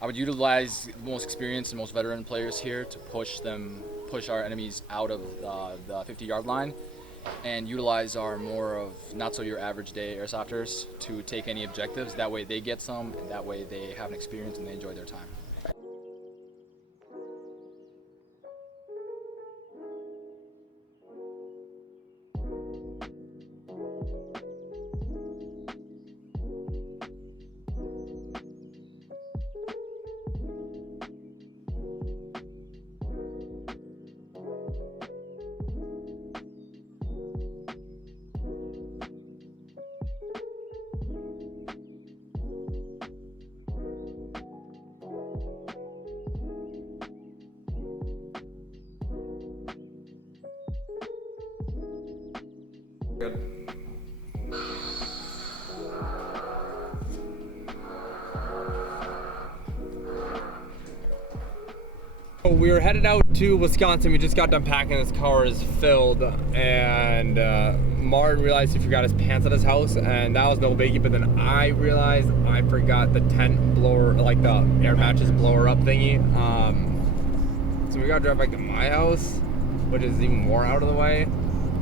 I would utilize the most experienced and most veteran players here to push our enemies out of the 50-yard line, and utilize our more of not so your average day airsofters to take any objectives. That way they get some, and that way they have an experience and they enjoy their time. Good. We were headed out to Wisconsin. We just got done packing. This car is filled, and Martin realized he forgot his pants at his house, and that was no biggie. But then I realized I forgot the tent blower, like the air mattress blower up thingy. So we gotta drive back to my house, which is even more out of the way.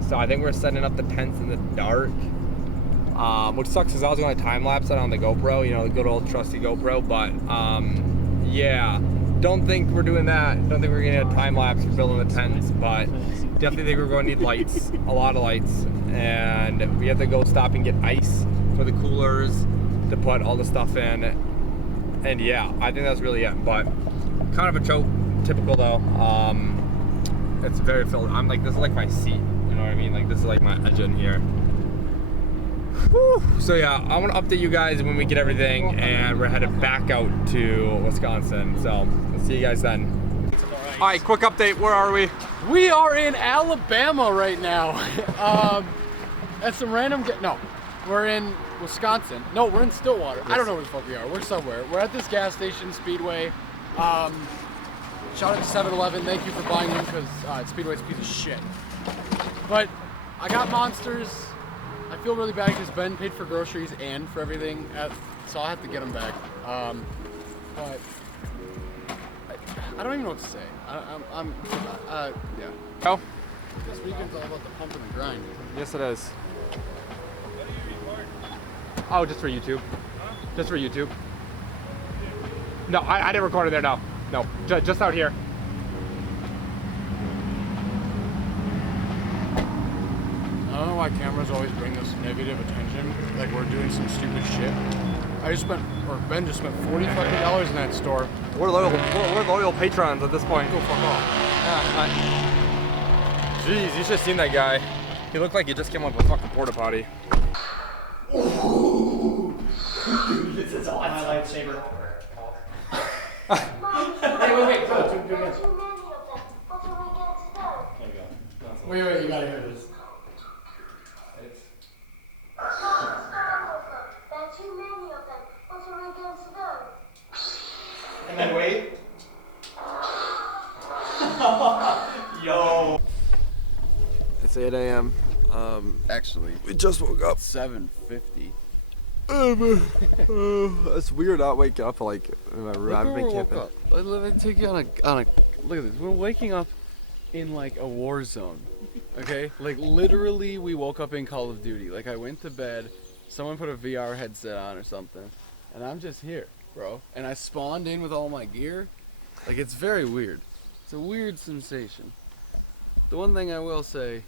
So I think we're setting up the tents in the dark, which sucks because I was going to time lapse it on the GoPro, you know, the good old trusty GoPro. But yeah, don't think we're doing that. Don't think we're gonna get a time lapse for building the tents, but definitely think we're going to need lights, a lot of lights, and we have to go stop and get ice for the coolers to put all the stuff in. And yeah, I think that's really it. But kind of a choke, typical though. It's very filled. I'm like, this is like my seat. You know what I mean? Like, this is like my engine here. Whew. So yeah, I want to update you guys when we get everything, and we're headed back out to Wisconsin. So we'll see you guys then. All right, quick update. Where are we? We are in Alabama right now. At some random no, we're in Wisconsin. No, we're in Stillwater. I don't know where the fuck we are. We're somewhere. We're at this gas station, Speedway. Shout out to 7-Eleven. Thank you for buying them, because Speedway's a piece of shit. But I got Monsters. I feel really bad because Ben paid for groceries and for everything, so I'll have to get them back. But I don't even know what to say. Yeah. Oh. This weekend's all about the pump and the grind. Yes, it is. Oh, just for YouTube. Just for YouTube. No, I didn't record it there. No, no, just out here. I don't know why cameras always bring this negative attention, like we're doing some stupid shit. Ben just spent $40 in that store. We're loyal patrons at this point. Go fuck off. Yeah, jeez, you should have seen that guy. He looked like he just came up with a fucking porta potty. This is all my lightsaber. Wait, go, do it again. Wait, you gotta hear this. And then wait. Yo. It's 8 a.m. Actually, We just woke up. 7:50. It's weird not waking up like in my room. I've been camping. Let me take you on a look at this. We're waking up in like a war zone. Okay? Like literally we woke up in Call of Duty. Like I went to bed, someone put a VR headset on or something, and I'm just here, bro. And I spawned in with all my gear. Like it's very weird. It's a weird sensation. The one thing I will say is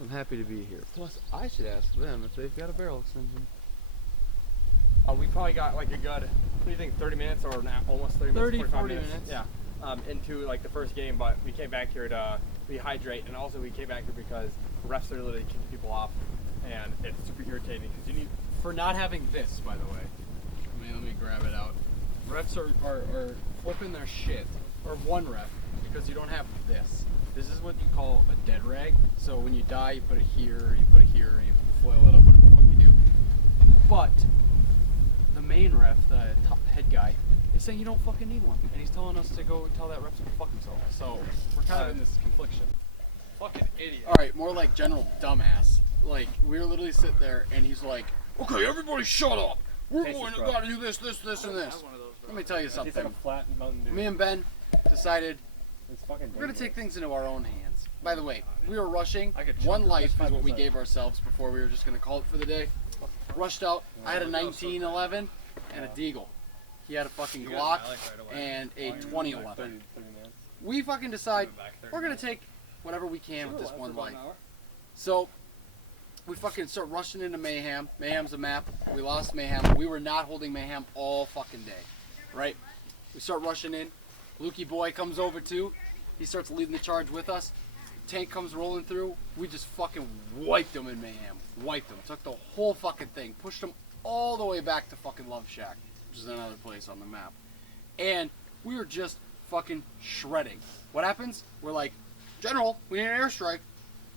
I'm happy to be here. Plus I should ask them if they've got a barrel extension. We probably got like a good, what do you think, 30 minutes or now, almost 30 minutes, 45 40 minutes. Yeah, into like the first game, but we came back here to rehydrate, and also we came back here because refs are literally kicking people off, and it's super irritating because you need, For not having this, by the way. Let me grab it out. Refs are flipping their shit. Or one ref, because you don't have this. This is what you call a dead rag. So when you die, you put it here, you put it here, and you flail it up, whatever the fuck you do. But the main ref, the top head guy, is saying you don't fucking need one. And he's telling us to go tell that ref to fuck himself. So we're kind of in this confliction. fucking idiot. Alright, more like general dumbass. Like, we were literally sitting there, and he's like, okay, everybody shut up. We're going to gotta do this, and this. Let me tell you something. It's like a flat mountain dude. Me and Ben decided It's fucking we're gonna dangerous. take things into our own hands. By the way, we were rushing. I could One chunk life this is what we 5%. gave ourselves before we were just gonna call it for the day. Rushed out. I had a 1911 and a Deagle. He had a fucking Glock and a 2011. We fucking decide we're gonna take whatever we can with this one life. So we fucking start rushing into Mayhem. Mayhem's a map. We lost Mayhem. We were not holding Mayhem all fucking day, right? We start rushing in. Lukey boy comes over too. He starts leading the charge with us. Tank comes rolling through. We just fucking wiped him in Mayhem. Wiped him. Took the whole fucking thing. Pushed him all the way back to fucking Love Shack, which is another place on the map. And we were just fucking shredding. What happens? We're like, General, we need an airstrike.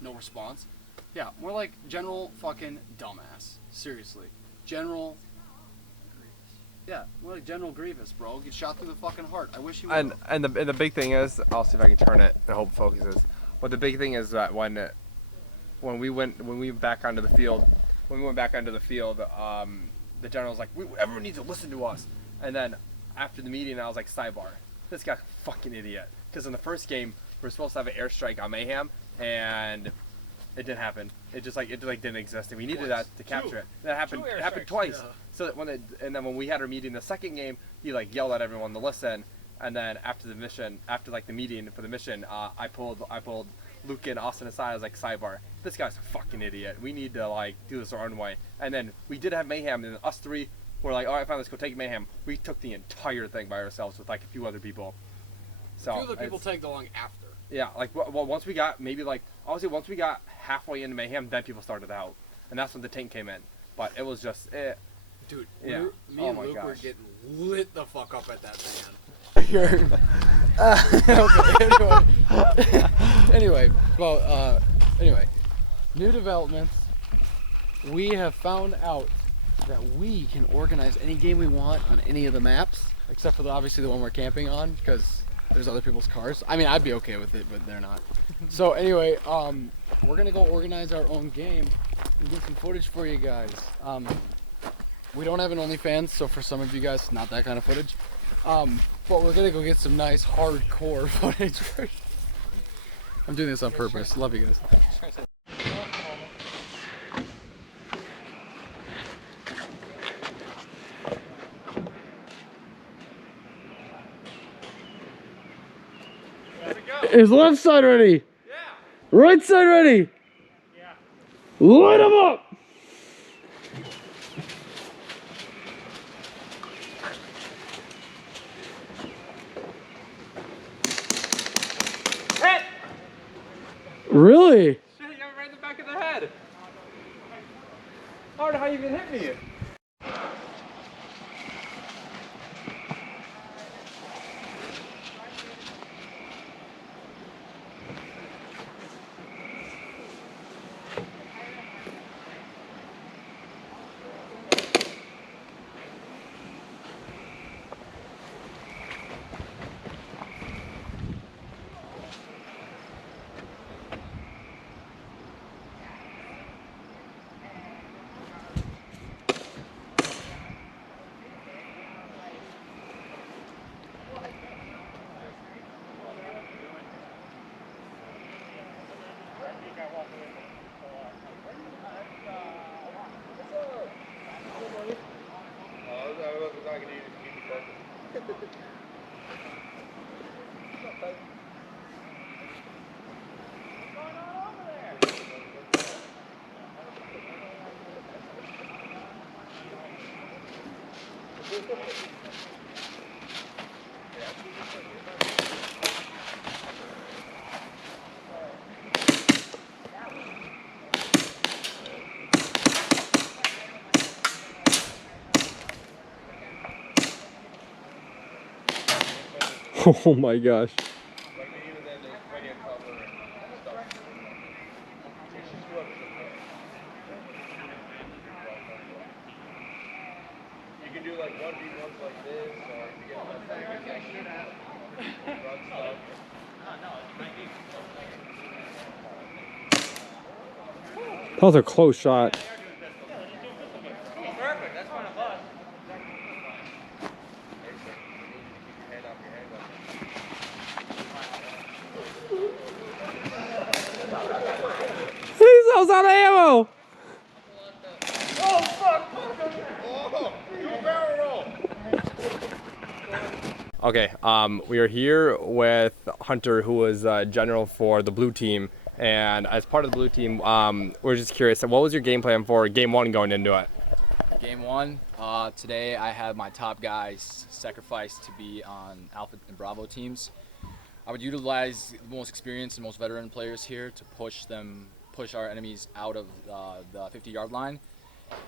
No response. Yeah, we're like General fucking dumbass. Seriously. General. Yeah, we're like General Grievous, bro. Get shot through the fucking heart. I wish he would. And the big thing is, I'll see if I can turn it and hope it focuses. But the big thing is that when we went back onto the field, the general's like, everyone needs to listen to us. And then after the meeting, I was like, sidebar, this guy's a fucking idiot. Because in the first game, we were supposed to have an airstrike on Mayhem, and it didn't happen. It didn't exist, and we needed that to capture it. That happened. It happened twice. Yeah. So that when we had our meeting the second game, he like yelled at everyone to listen. And then after the mission, the meeting for the mission, I pulled Luke and Austin aside. I was like, sidebar, this guy's a fucking idiot. We need to like do this our own way. And then we did have Mayhem, and us three were like, all right, fine, let's go take Mayhem. We took the entire thing by ourselves with like a few other people. So a few other people tagged along after. Yeah, like well, once we got once we got halfway into Mayhem, then people started out, and that's when the tank came in. But it was just Dude, yeah. me and my Luke were gosh. getting lit the fuck up at that van. Anyway, new developments. We have found out that we can organize any game we want on any of the maps, except for obviously the one we're camping on, because there's other people's cars. I mean, I'd be okay with it, but they're not. So anyway, we're gonna go organize our own game and get some footage for you guys. We don't have an OnlyFans, so for some of you guys, not that kind of footage. But we're gonna go get some nice hardcore footage for you. I'm doing this on purpose. Love you guys. Is left side ready? Yeah. Right side ready? Yeah. Light them up! Hit! Really? Shit, you got me right in the back of the head. I don't know how you even hit me. Oh my gosh. You can do like 1v1s like this, or you get run stuff. That was a close shot. Perfect, that's one of us. almost out of ammo. Okay, we are here with Hunter, who is general for the blue team, and as part of the blue team, we're just curious, what was your game plan for game one going into it? Game one, today I had my top guys sacrificed to be on Alpha and Bravo teams. I would utilize the most experienced and most veteran players here to push our enemies out of the 50-yard line,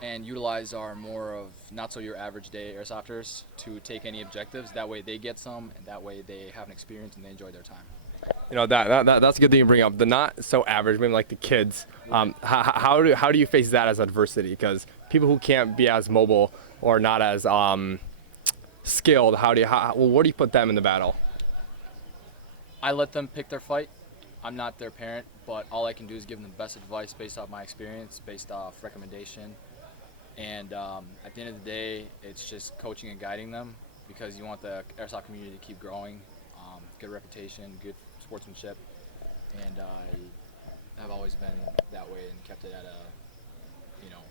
and utilize our more of not so your average day airsofters to take any objectives. That way they get some, and that way they have an experience and they enjoy their time. You know, that's a good thing you bring up. The not so average, maybe like the kids. How do you face that as adversity? Because people who can't be as mobile or not as skilled, what do you put them in the battle? I let them pick their fight. I'm not their parent, but all I can do is give them the best advice based off my experience, based off recommendation. And at the end of the day, it's just coaching and guiding them, because you want the airsoft community to keep growing, good reputation, good sportsmanship. And I have always been that way and kept it at a, you know,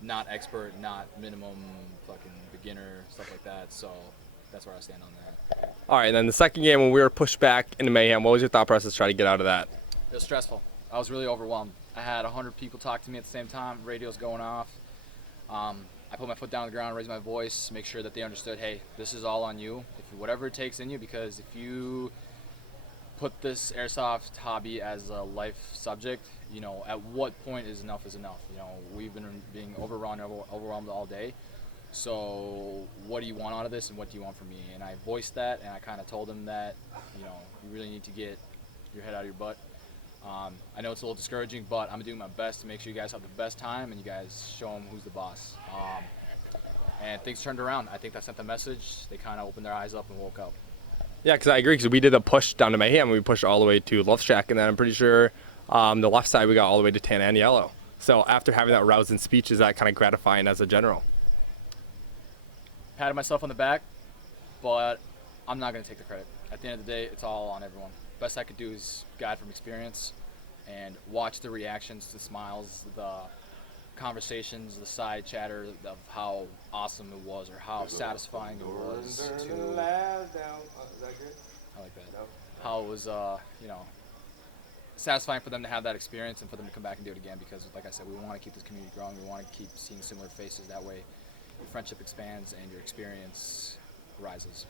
not expert, not minimum fucking beginner, stuff like that. So that's where I stand on that. All right, and then the second game when we were pushed back into mayhem, what was your thought process to try to get out of that? It was stressful. I was really overwhelmed. I had 100 people talk to me at the same time, radio's going off. I put my foot down on the ground, raised my voice, make sure that they understood, hey, this is all on you, whatever it takes in you, because if you put this airsoft hobby as a life subject, you know, at what point is enough is enough? You know, we've been being overwhelmed all day. So what do you want out of this, and what do you want from me? And I voiced that, and I kind of told them that, you know, you really need to get your head out of your butt. I know it's a little discouraging, but I'm doing my best to make sure you guys have the best time and you guys show them who's the boss. And things turned around. I think that sent the message. They kind of opened their eyes up and woke up. Yeah, because I agree, because we did a push down to mayhem. We pushed all the way to Love Shack, and then I'm pretty sure the left side we got all the way to tan and yellow. So after having that rousing speech, is that kind of gratifying as a general? Patted myself on the back, but I'm not going to take the credit. At the end of the day, it's all on everyone. Best I could do is guide from experience and watch the reactions, the smiles, the conversations, the side chatter of how awesome it was or how satisfying it was to. I like that. How it was, you know, satisfying for them to have that experience and for them to come back and do it again, because, like I said, we want to keep this community growing. We want to keep seeing similar faces. That way, your friendship expands and your experience rises.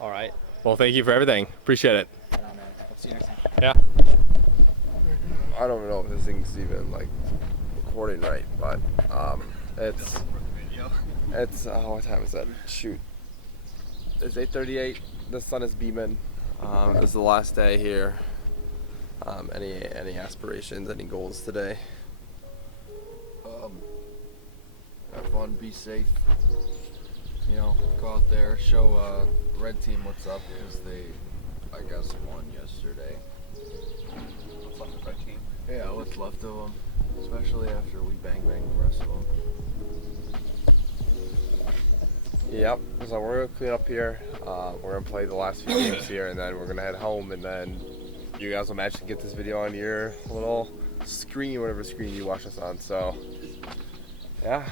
All right. Well, thank you for everything. Appreciate it. Right on, man. I'll see you next time. Yeah. I don't know if this thing's even like recording right, but it's what time is that? Shoot, it's 8:38. The sun is beaming. This is the last day here. Any aspirations, any goals today? Have fun, be safe. You know, go out there, show red team what's up, because they, I guess, won yesterday. What's left of red team? Yeah, what's left of them, especially after we bang the rest of them. Yep. So we're gonna clean up here. We're gonna play the last few games here, and then we're gonna head home, and then you guys will magically get this video on your little screen, whatever screen you watch us on. So yeah,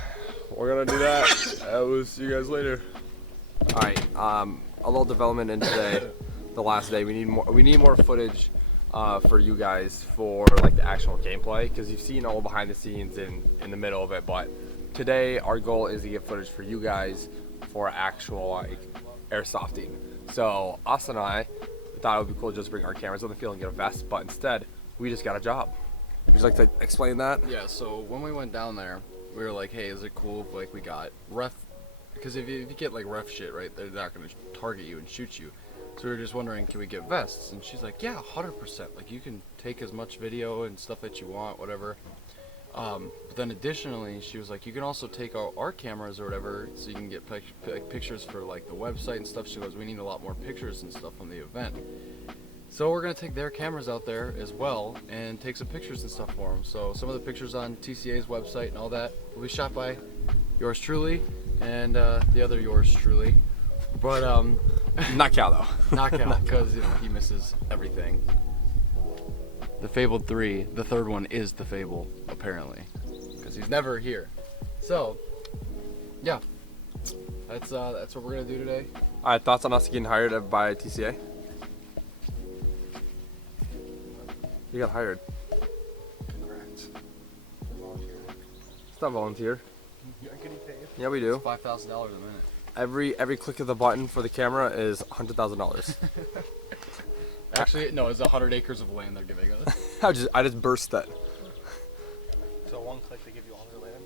we're gonna do that. We'll see you guys later. All right. A little development in today, the last day. We need more footage for you guys for like the actual gameplay, because you've seen all behind the scenes in the middle of it. But today our goal is to get footage for you guys for actual like airsofting. So us and I thought it would be cool to just bring our cameras on the field and get a vest, but instead we just got a job. Would you like to explain that? Yeah, so when we went down there, we were like, hey, is it cool if like we got ref, because if you get like ref shit, right, they're not going to target you and shoot you. So we were just wondering, can we get vests? And she's like, yeah, 100%. Like, you can take as much video and stuff that you want, whatever. But then additionally, she was like, you can also take our cameras or whatever, so you can get pictures for like the website and stuff. She goes, we need a lot more pictures and stuff from the event. So we're going to take their cameras out there as well and take some pictures and stuff for them. So some of the pictures on TCA's website and all that will be shot by yours truly and the other yours truly. But Not Cal though. not Cal, because you know he misses everything. The Fabled 3, the third one is the Fable, apparently. Because he's never here. So, yeah. That's what we're gonna do today. Alright, thoughts on us getting hired by TCA? You got hired. Congrats. It's not volunteer. You're getting paid. Yeah, we do. $5,000 a minute. Every click of the button for the camera is $100,000. Actually, no, it's 100 acres of land they're giving us. I just burst that. So one click they give you all their land.